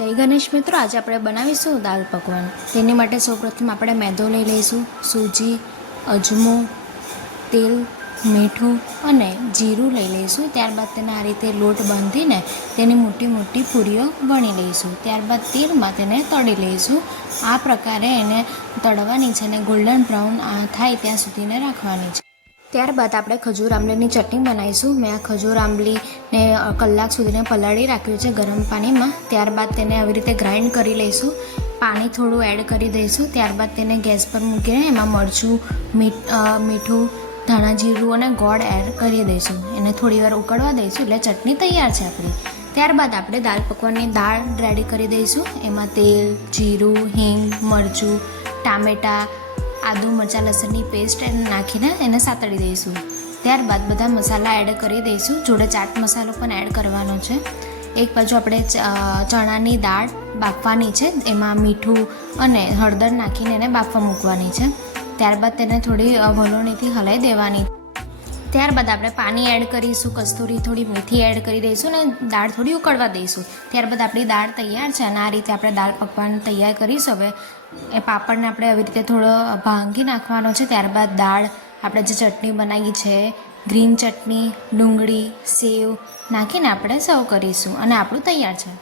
જય ગણેશ મિત્રો, આજે આપણે બનાવીશું દાળ પકવાન। તેની માટે સૌપ્રથમ આપણે મેદો લઈ લઈશું, સૂજી, અજમો, તેલ, મીઠું અને જીરું લઈ લઈશું। ત્યારબાદ તેને આ રીતે લોટ બાંધીને તેની મોટી મોટી પૂરીઓ વણી લઈશું। ત્યારબાદ તેલમાં તેને તળી લઈશું। આ પ્રકારે એને તળવાની છે અને ગોલ્ડન બ્રાઉન થાય ત્યાં સુધીને રાખવાની છે। ત્યારબાદ આપણે ખજૂર આંબલીની ચટણી બનાવીશું। મેં આ ખજૂર આંબલીને કલાક સુધીને પલાળી રાખ્યું છે ગરમ પાણીમાં। ત્યારબાદ તેને આવી રીતે ગ્રાઇન્ડ કરી લઈશું, પાણી થોડું એડ કરી દઈશું। ત્યારબાદ તેને ગેસ પર મૂકીને એમાં મરચું, મીઠું, ધાણા જીરું અને ગોળ એડ કરી દઈશું। એને થોડી વાર ઉકળવા દઈશું એટલે ચટણી તૈયાર છે આપણી। ત્યારબાદ આપણે દાળ પકવાનની દાળ રેડી કરી દઈશું। એમાં તેલ, જીરું, હિંગ, મરચું, ટામેટાં, આદુ મરચાં લસણની પેસ્ટ નાખીને એને સાતળી દઈશું। ત્યારબાદ બધા મસાલા એડ કરી દઈશું, જોડે ચાટ મસાલો પણ એડ કરવાનો છે। એક બાજુ આપણે ચણાની દાળ બાફવાની છે, એમાં મીઠું અને હળદર નાખીને એને બાફવા મૂકવાની છે। ત્યારબાદ તેને થોડી વલોણીથી હલાવી દેવાની। ત્યારબાદ આપણે પાણી એડ કરીશું, કસ્તુરી થોડી મેથી એડ કરી દઈશું અને દાળ થોડી ઉકળવા દઈશું। ત્યારબાદ આપણી દાળ તૈયાર છે અને આ રીતે આપણે દાળ પકવાન તૈયાર કરીશું। હવે એ પાપડને આપણે આવી રીતે થોડો ભાંગી નાખવાનો છે। ત્યારબાદ દાળ આપણે જે ચટણી બનાવી છે, ગ્રીન ચટણી, ડુંગળી, સેવ નાખીને આપણે સર્વ કરીશું અને આપણું તૈયાર છે।